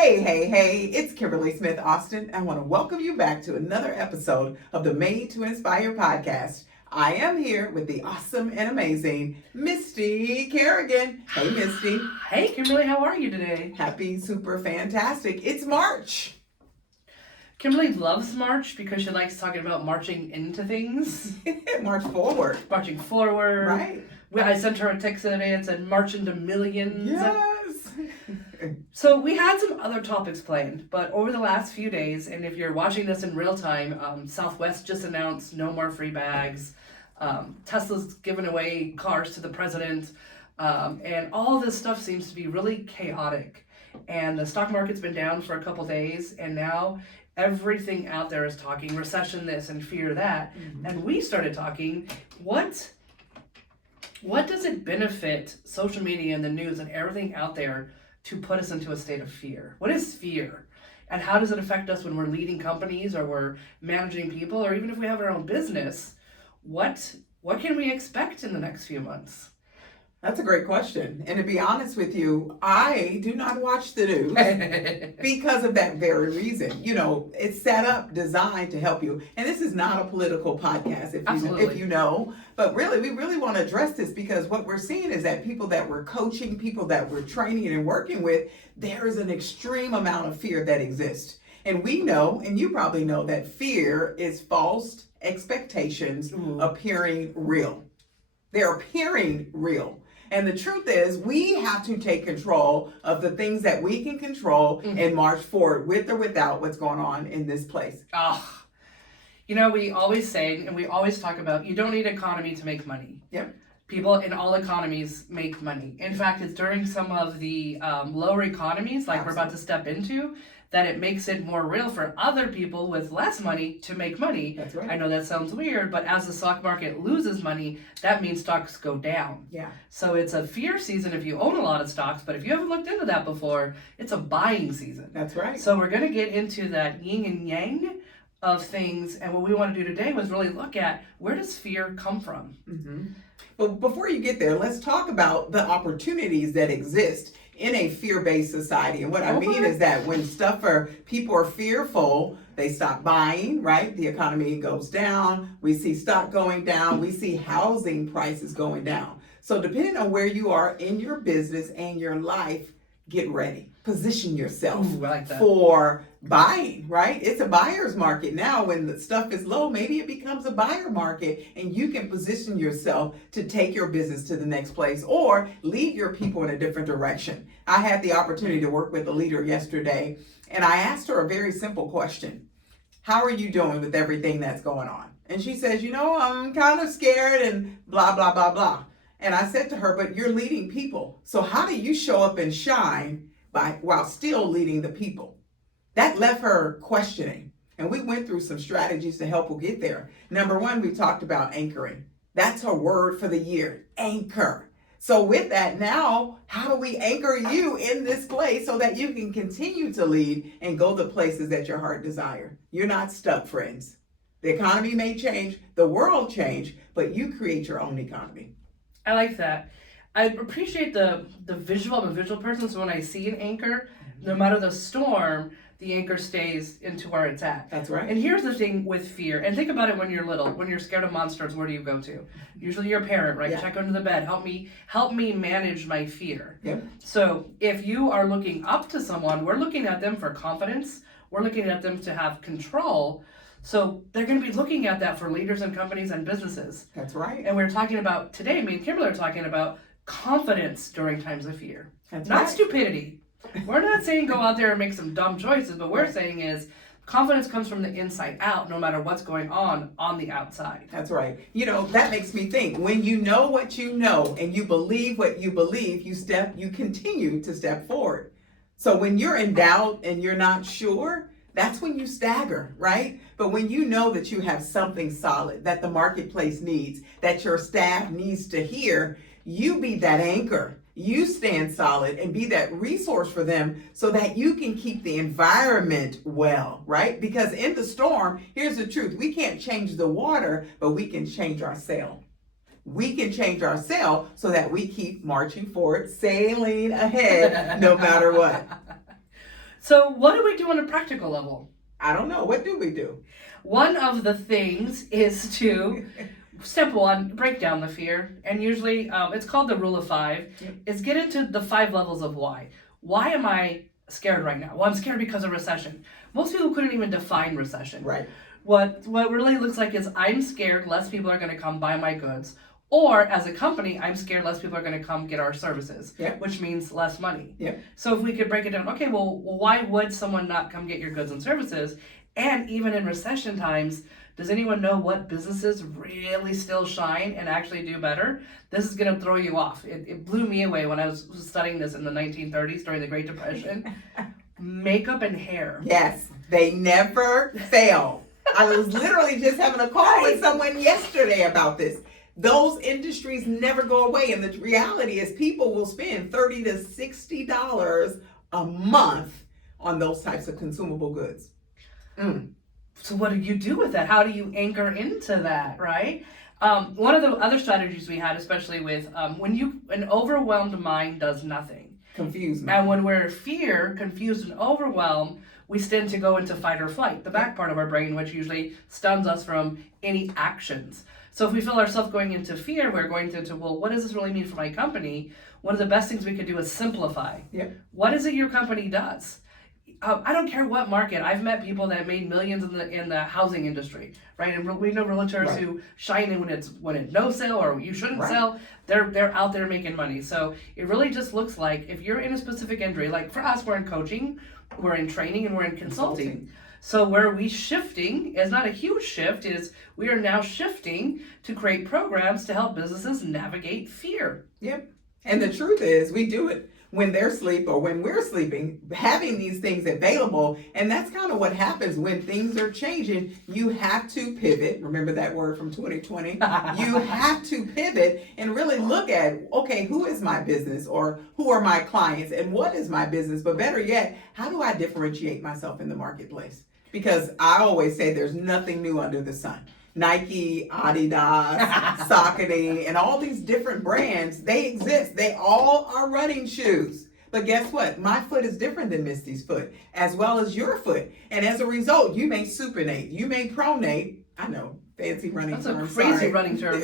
Hey, it's Kimberly Smith Austin. I want to welcome you back to another episode of the Made to Inspire podcast. I am here with the awesome and amazing Misty Kerrigan. Hey, Misty. Hey, Kimberly, how are you today? Happy, super fantastic. It's March. Kimberly loves March because she likes talking about marching into things. March forward. Marching forward. Right. I sent her a text the other day and said, march into millions. Yes. So we had some other topics planned, but over the last few days, and if you're watching this in real time, Southwest just announced no more free bags. Tesla's giving away cars to the president. And all this stuff seems to be really chaotic. And the stock market's been down for a couple days, and now everything out there is talking recession this and fear that. Mm-hmm. And we started talking, what does it benefit social media and the news and everything out there to put us into a state of fear? What is fear? And how does it affect us when we're leading companies or we're managing people, or even if we have our own business? What can we expect in the next few months? That's a great question. And to be honest with you, I do not watch the news because of that very reason. You know, it's set up, designed to help you. And this is not a political podcast, if you know. But really, we really want to address this because what we're seeing is that people that we're coaching, people that we're training and working with, there is an extreme amount of fear that exists. And we know, and you probably know, that fear is false expectations appearing real. They're appearing real. And the truth is, we have to take control of the things that we can control and march forward with or without what's going on in this place. You know, we always say, and we always talk about, you don't need economy to make money. Yep. People in all economies make money. In fact, it's during some of the lower economies, like we're about to step into, that it makes it more real for other people with less money to make money. That's right. I know that sounds weird, but as the stock market loses money, that means stocks go down. Yeah. So it's a fear season if you own a lot of stocks, but if you haven't looked into that before, it's a buying season. That's right. So we're going to get into that yin and yang of things, and what we want to do today was really look at, where does fear come from? Mm-hmm. But before you get there, let's talk about the opportunities that exist in a fear-based society. And what I mean is that when people are fearful, they stop buying, right? The economy goes down. We see stock going down. We see housing prices going down. So depending on where you are in your business and your life, get ready. Position yourself for buying, right? It's a buyer's market now. When the stuff is low, maybe it becomes a buyer market, and you can position yourself to take your business to the next place or lead your people in a different direction. I had the opportunity to work with a leader yesterday, and I asked her a very simple question. How are you doing with everything that's going on? And she says, I'm kind of scared and blah, blah, blah, blah. And I said to her, but you're leading people. So how do you show up and shine while still leading the people? That left her questioning. And we went through some strategies to help her get there. Number one, we talked about anchoring. That's her word for the year, anchor. So with that, now, how do we anchor you in this place so that you can continue to lead and go the places that your heart desire? You're not stuck, friends. The economy may change, the world change, but you create your own economy. I like that. I appreciate the visual. I'm a visual person, so when I see an anchor, no matter the storm, the anchor stays into where it's at. That's right. And here's the thing with fear, and think about it when you're little. When you're scared of monsters, where do you go to? Usually your parent, right? Yeah. Check under the bed. Help me manage my fear. Yeah. So if you are looking up to someone, we're looking at them for confidence. We're looking at them to have control. So they're going to be looking at that for leaders and companies and businesses. That's right. And we're talking about today, me and Kimberly are talking about confidence during times of fear. That's not right. Stupidity. We're not saying go out there and make some dumb choices, but we're saying is confidence comes from the inside out, no matter what's going on the outside. That's right. That makes me think, when you know what you know and you believe what you believe, you continue to step forward. So when you're in doubt and you're not sure, that's when you stagger, right? But when you know that you have something solid that the marketplace needs, that your staff needs to hear, you be that anchor. You stand solid and be that resource for them so that you can keep the environment well, right? Because in the storm, here's the truth. We can't change the water, but we can change our sail. We can change our sail so that we keep marching forward, sailing ahead, no matter what. So what do we do on a practical level? I don't know. What do we do? One of the things is to, step one, break down the fear. And usually it's called the rule of 5, is get into the 5 levels of why. Why am I scared right now? Well, I'm scared because of recession. Most people couldn't even define recession. Right. What really looks like is I'm scared less people are going to come buy my goods. Or as a company, I'm scared less people are going to come get our services, which means less money. So if we could break it down, okay, well, why would someone not come get your goods and services? And even in recession times, does anyone know what businesses really still shine and actually do better? This is going to throw you off. It blew me away when I was studying this in the 1930s during the Great Depression. Makeup and hair. Yes, they never fail. I was literally just having a call with someone yesterday about this. Those industries never go away. And the reality is people will spend $30 to $60 a month on those types of consumable goods. So what do you do with that? How do you anchor into that, right? One of the other strategies we had, especially with when an overwhelmed mind does nothing. Confused mind. And when we're confused and overwhelmed, we tend to go into fight or flight, the back part of our brain, which usually stuns us from any actions. So if we feel ourselves going into fear, we're going into, well, what does this really mean for my company? One of the best things we could do is simplify. What is it your company does? I don't care what market. I've met people that made millions in the housing industry, right? And we know realtors who shine when it's no sale or you shouldn't sell. They're out there making money. So it really just looks like if you're in a specific industry, like for us, we're in coaching, we're in training, and we're in consulting. So where we shifting is not a huge shift, is we are now shifting to create programs to help businesses navigate fear. And the truth is we do it when they're asleep or when we're sleeping, having these things available. And that's kind of what happens when things are changing. You have to pivot. Remember that word from 2020? You have to pivot and really look at, okay, who is my business, or who are my clients, and what is my business? But better yet, how do I differentiate myself in the marketplace? Because I always say there's nothing new under the sun. Nike, Adidas, Saucony, and all these different brands, they exist. They all are running shoes. But guess what? My foot is different than Misty's foot, as well as your foot. And as a result, you may supinate, you may pronate. I know, fancy running terms. That's a crazy running term.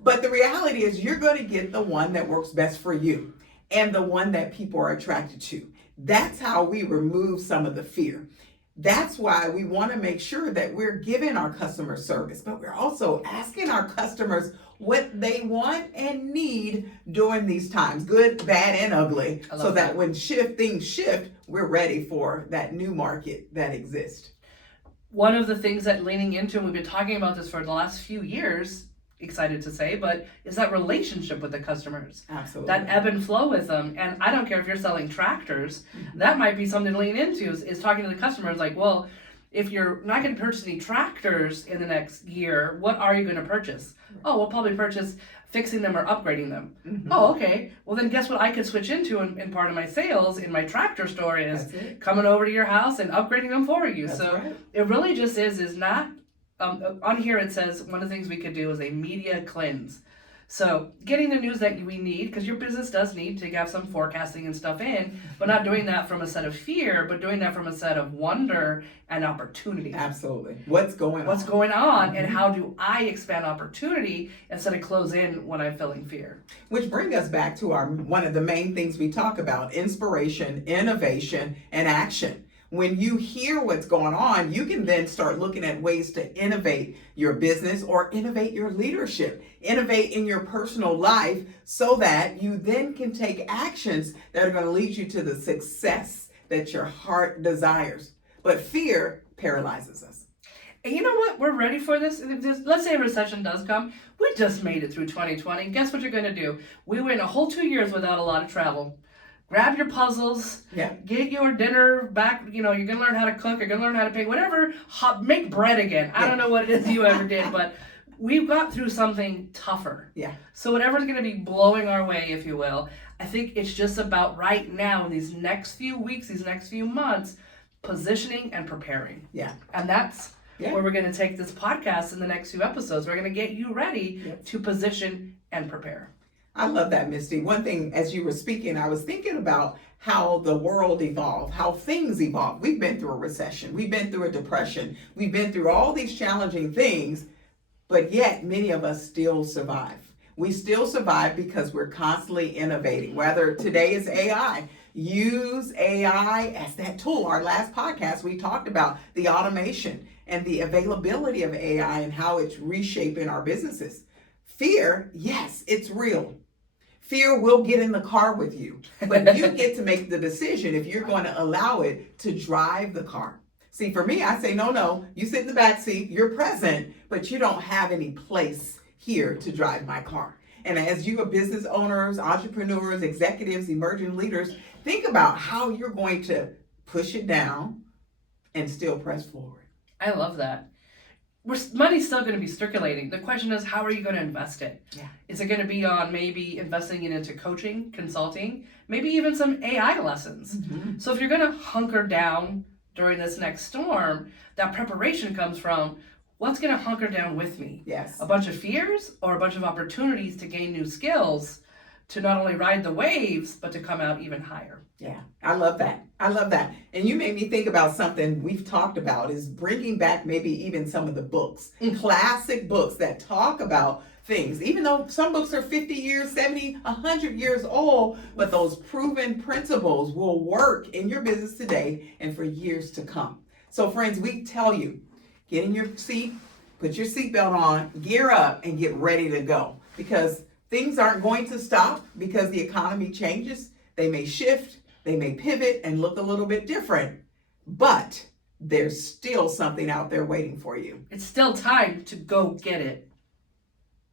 But the reality is you're going to get the one that works best for you and the one that people are attracted to. That's how we remove some of the fear. That's why we want to make sure that we're giving our customer service, but we're also asking our customers what they want and need during these times, good, bad, and ugly, so that when things shift, we're ready for that new market that exists. One of the things that leaning into, and we've been talking about this for the last few years, excited to say, but is that relationship with the customers. Absolutely. That ebb and flow with them. And I don't care if you're selling tractors, that might be something to lean into, is talking to the customers like, well, if you're not going to purchase any tractors in the next year, what are you going to purchase? Oh, we'll probably purchase fixing them or upgrading them. Oh, okay. Well, then guess what I could switch into in part of my sales in my tractor store is coming over to your house and upgrading them for you. It really just is not, on here it says one of the things we could do is a media cleanse. So getting the news that we need, because your business does need to have some forecasting and stuff in, but not doing that from a set of fear, but doing that from a set of wonder and opportunity. Absolutely. What's going on, and how do I expand opportunity instead of close in when I'm feeling fear? Which brings us back to one of the main things we talk about: inspiration, innovation, and action. When you hear what's going on, you can then start looking at ways to innovate your business or innovate your leadership, innovate in your personal life, so that you then can take actions that are going to lead you to the success that your heart desires. But fear paralyzes us. And you know what? We're ready for this. Let's say a recession does come. We just made it through 2020. Guess what you're going to do? We went a whole 2 years without a lot of travel. Grab your puzzles, get your dinner back. You're going to learn how to cook, you're going to learn how to bake, whatever. Make bread again. I don't know what it is you ever did, but we've got through something tougher. So whatever's going to be blowing our way, if you will, I think it's just about right now, in these next few weeks, these next few months, positioning and preparing. And that's where we're going to take this podcast in the next few episodes. We're going to get you ready to position and prepare. I love that, Misty. One thing, as you were speaking, I was thinking about how the world evolved, how things evolved. We've been through a recession, we've been through a depression, we've been through all these challenging things, but yet many of us still survive. We still survive because we're constantly innovating, whether today is AI. Use AI as that tool. Our last podcast, we talked about the automation and the availability of AI and how it's reshaping our businesses. Fear, yes, it's real. Fear will get in the car with you, but you get to make the decision if you're going to allow it to drive the car. See, for me, I say, no, you sit in the back seat, you're present, but you don't have any place here to drive my car. And as you are business owners, entrepreneurs, executives, emerging leaders, think about how you're going to push it down and still press forward. I love that. Money's still going to be circulating. The question is, how are you going to invest it? Yeah. Is it going to be on maybe investing it into coaching, consulting, maybe even some AI lessons? Mm-hmm. So if you're going to hunker down during this next storm, that preparation comes from what's going to hunker down with me? Yes. A bunch of fears or a bunch of opportunities to gain new skills to not only ride the waves, but to come out even higher. Yeah, I love that. I love that. And you made me think about something we've talked about is bringing back maybe even some of the books, classic books that talk about things, even though some books are 50 years, 70, 100 years old, but those proven principles will work in your business today and for years to come. So friends, we tell you, get in your seat, put your seatbelt on, gear up, and get ready to go, because things aren't going to stop because the economy changes. They may shift, they may pivot and look a little bit different, but there's still something out there waiting for you. It's still time to go get it.